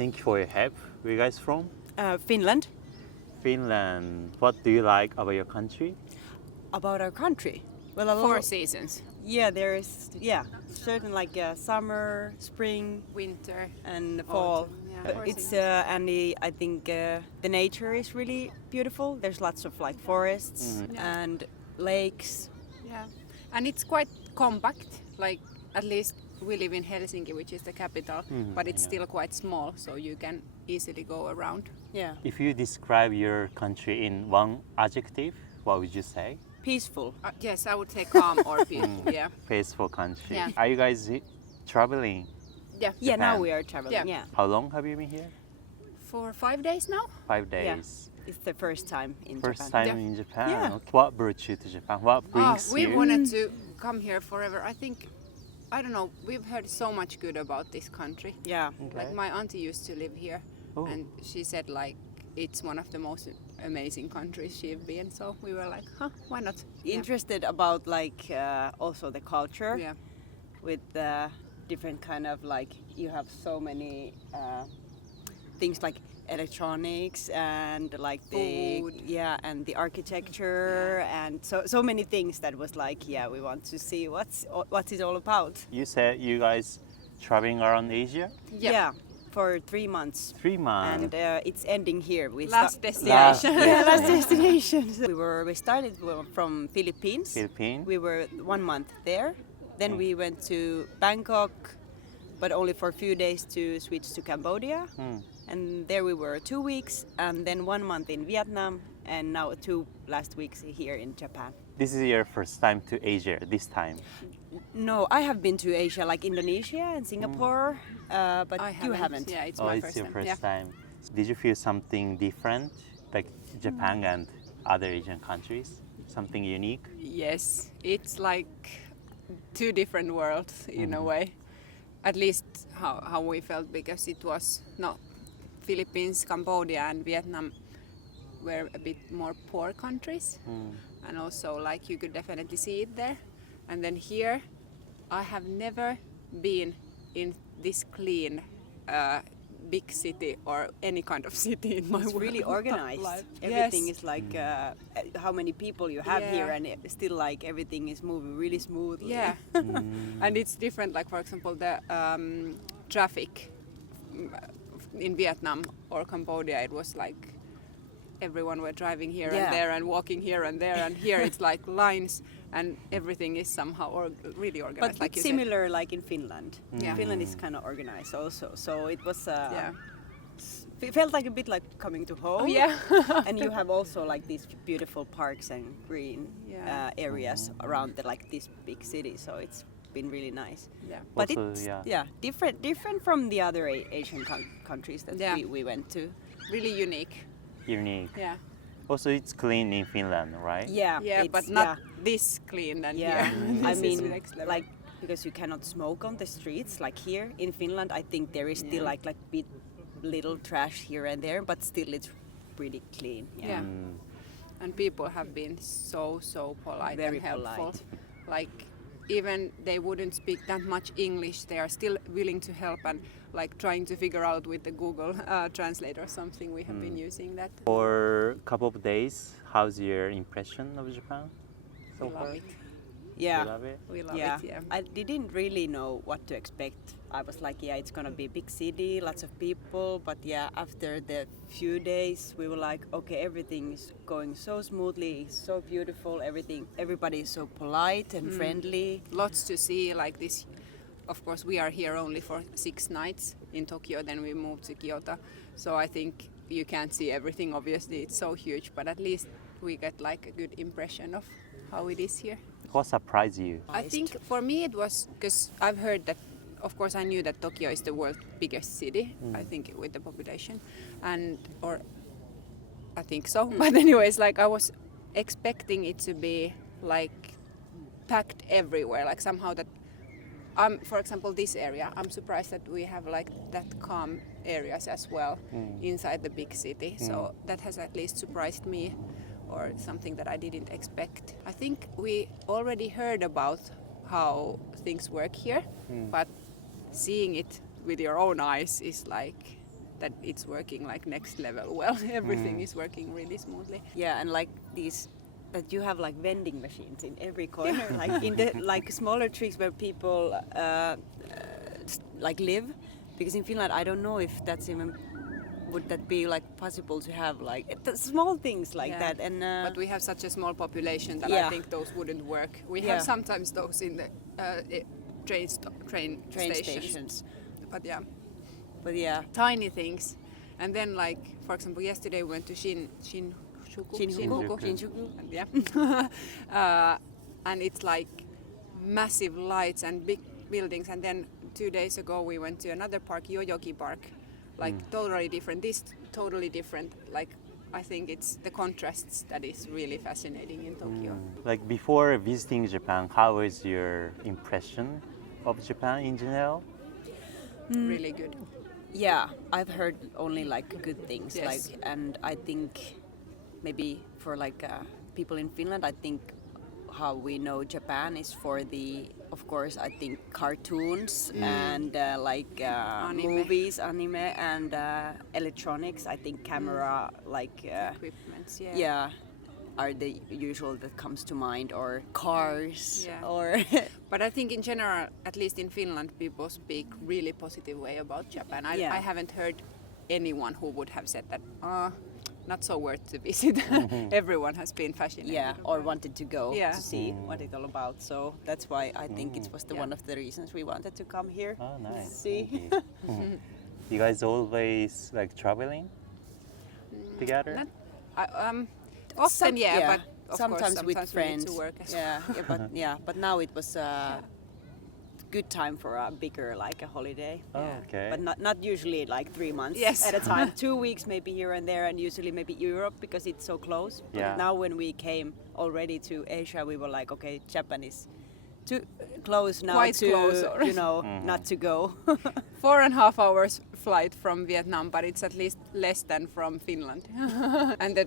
Thank you for your help. Where you guys from? Finland. Finland. What do you like about your country? About our country? Well, a Four lot. seasons. Yeah, there is. Yeah, certain like summer, spring, Winter. and fall. Autumn, yeah. But Four it's seasons. I think the nature is really beautiful. There's lots of like forests Yeah. and lakes. Yeah. And it's quite compact. Like at least we live in Helsinki, which is the capital, but it's still quite small, so you can easily go around. Yeah, If you describe your country in one adjective, what would you say? peaceful. Yes, I would say calm or peaceful. Yeah. Peaceful country. Yeah. Are you guys traveling? Yeah. Yeah, now Japan. we are traveling. Yeah. How long have you been here? For 5 days now. 5 days. It's the first time in First Japan. time in Japan. Yeah. Okay. What brought you to Japan? What brings We you? wanted to come here forever. I don't know, we've heard so much good about this country. Yeah. Okay. Like my auntie used to live here, Oh. and she said like it's one of the most amazing countries she've been. So we were like, why not? Interested about like also the culture. Yeah. With different kind of like you have so many things like electronics and like the Food. and the architecture and so many things that was like we want to see what's it all about. You said you guys traveling around Asia? Yeah. For 3 months. 3 months. And it's ending here. Last destination. Last destination. We started from Philippines. Philippines? We were 1 month there. Then we went to Bangkok, but only for a few days to switch to Cambodia. And there we were 2 weeks, and then 1 month in Vietnam, and now 2 last weeks here in Japan. This is your first time to Asia this time. No, I have been to Asia, like Indonesia and Singapore, but I you haven't. Yeah, it's Oh, my it's first your time. first Yeah. time. Did you feel something different, like Japan and other Asian countries? Something unique? Yes, it's like two different worlds in a way. At least how we felt, because it was Philippines, Cambodia and Vietnam were a bit more poor countries, and also like you could definitely see it there. And then here, I have never been in this clean big city or any kind of city in my It's really organized. life. Everything Yes. is like how many people you have Yeah. here, and still like everything is moving really smoothly. Yeah, and it's different. Like for example, the traffic in Vietnam or Cambodia, it was like everyone were driving here Yeah. and there and walking here and there, and here it's like lines and everything is somehow really organized. But like it's you said. similar like in Finland. Yeah. Finland is kind of organized also, so it was. Yeah. It felt like a bit like coming to home. Oh, yeah. And you have also like these beautiful parks and green Yeah. areas around like this big city, so it's been really nice. Yeah. But Also, it's different from the other Asian countries that Yeah. we went to. Really unique. Unique. Yeah. Also, it's clean in Finland, right? Yeah, Yeah, it's- but not this clean than Yeah, here. I This is mean, next level. like because you cannot smoke on the streets like here in Finland. I think there is still Yeah. like bit little trash here and there, but still it's pretty clean. Yeah. And people have been so polite Very and helpful. polite. Like even they wouldn't speak that much English, they are still willing to help and like trying to figure out with the Google Translate or something. We have been using that. For a couple of days, how's your impression of Japan so We far? love it. Yeah. You love it? We love Yeah. it. Yeah. I didn't really know what to expect. I was like, it's gonna be a big city, lots of people, but after the few days we were like, okay, everything is going so smoothly, it's so beautiful, everybody is so polite and friendly. Lots to see like this. Of course, we are here only for 6 nights in Tokyo, then we moved to Kyoto. So I think you can't see everything, obviously, it's so huge, but at least we get like a good impression of how it is here. What surprised you? I think for me it was because I've heard that, of course I knew that Tokyo is the world's biggest city, I think with the population, or I think so. But anyways, like I was expecting it to be like packed everywhere, like somehow that for example, this area, I'm surprised that we have like that calm areas as well inside the big city. So that has at least surprised me, or something that I didn't expect. I think we already heard about how things work here, but seeing it with your own eyes is like that it's working like next level well. Everything is working really smoothly. Yeah, and like these that you have like vending machines in every corner, like in the like smaller tricks where people like live, because in Finland I don't know if that's even would that be like possible to have like small things like that. And but we have such a small population that I think those wouldn't work. We have sometimes those in the train stations. But yeah, tiny things. And then like for example yesterday we went to Shinjuku. Yeah. And it's like massive lights and big buildings. And then 2 days ago we went to another park, Yoyogi Park, like totally different. This totally different. Like I think it's the contrasts that is really fascinating in Tokyo. Like before visiting Japan, how was your impression of Japan in general? Really good. Yeah, I've heard only like good things. Yes. Like, and I think maybe for like people in Finland, I think how we know Japan is for the, of course, I think cartoons and like movies, anime, and electronics. I think camera like Equipments, are the usual that comes to mind, or cars, or. But I think in general, at least in Finland, people speak really positive way about Japan. I haven't heard anyone who would have said that not so worth to visit. Everyone has been fascinated. Or wanted to go to see what it's all about. So that's why I think it was one of the reasons we wanted to come here. Oh, nice. See. You guys always like traveling together? Often, but of sometimes course, with friends. We need to work as well. But now it was a good time for a bigger like a holiday. Oh, okay. But not usually like 3 months Yes. at a time. 2 weeks maybe here and there, and usually maybe Europe because it's so close. But now when we came already to Asia, we were like, okay, Japan is too close now Quite to close already. not to go. 4.5 hours flight from Vietnam, but it's at least less than from Finland. And the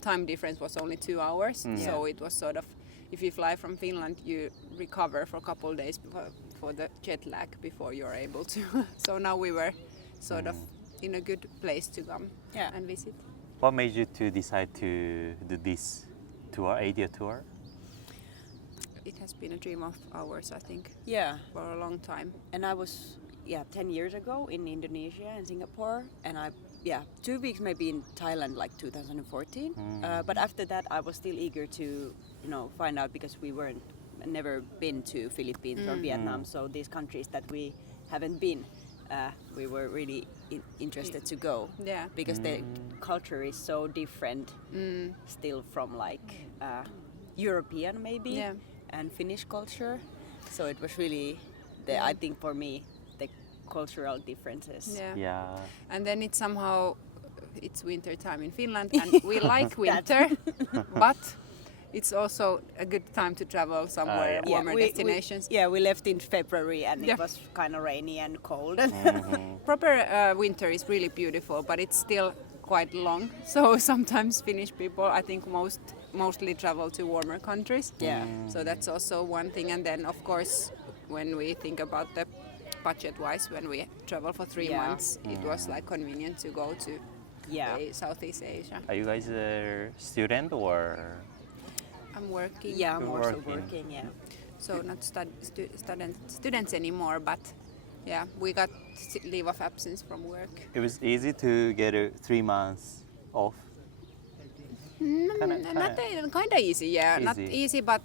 time difference was only 2 hours, so it was sort of, if you fly from Finland, you recover for a couple of days for the jet lag before you're able to. So now we were sort of in a good place to come and visit. What made you to decide to do this tour, Asia tour? It has been a dream of ours, I think, Yeah. for a long time. And I was 10 years ago in Indonesia and Singapore, and 2 weeks maybe in Thailand like 2014. But after that I was still eager to find out, because we never been to Philippines or Vietnam, so these countries that we haven't been, we were really interested to go, because the culture is so different still from like European maybe and Finnish culture. So it was really I think for me the cultural differences. And then it's winter time in Finland, and we like winter, but it's also a good time to travel somewhere warmer destinations. We left in February and it was kind of rainy and cold. Proper winter is really beautiful, but it's still quite long. So sometimes Finnish people, I think, mostly travel to warmer countries. So that's also one thing. And then of course, when we think about the budget-wise, when we travel for 3 months, it was like convenient to go to Southeast Asia. Are you guys a student or? I'm working. I'm also working. So not students anymore, but we got leave of absence from work. It was easy to get 3 months off. Kind of easy, not Easy. easy, but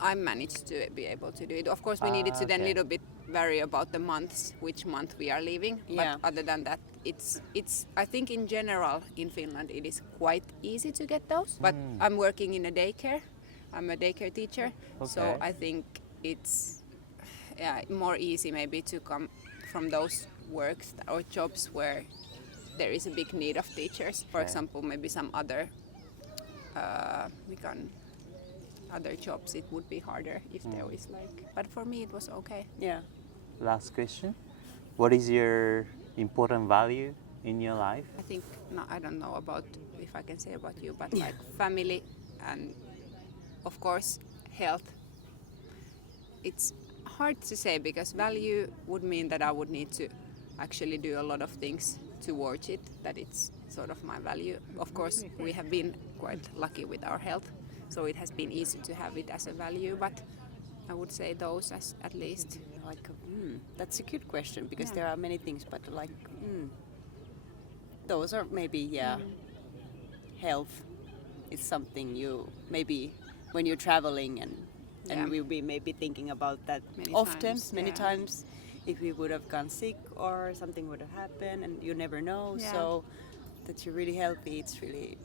I managed to be able to do it. Of course, we needed to then little bit vary about the months, which month we are leaving. But other than that, it's. I think in general in Finland it is quite easy to get those. But I'm working in a daycare. I'm a daycare teacher, so I think it's more easy maybe to come from those works or jobs where there is a big need of teachers. For example, maybe some other other jobs, it would be harder if there was like. But for me, it was okay. Last question. What is your important value in your life? I think I don't know about if I can say about you, but like family and of course health. It's hard to say because value would mean that I actually do a lot of things towards it, that it's sort of my value. Of course, we have been quite lucky with our health, so it has been easy to have it as a value, but I would say those as at least. Like, that's a good question because Yeah. there are many things, but like, those are maybe health is something you maybe when you're traveling and Yeah. we'll be maybe thinking about that many Yeah. times if we would have gone sick or something would have happened and you never know. Yeah. So that you're really healthy, it's really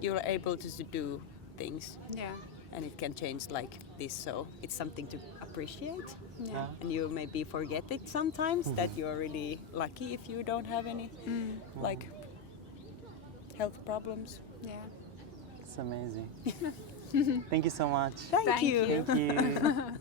you're able to do things Yeah. and it can change like this. So it's something to appreciate. Yeah. And you maybe forget it sometimes that you're really lucky if you don't have any like health problems. Yeah. It's amazing. Thank you so much. Thank Thank you. you. Thank you.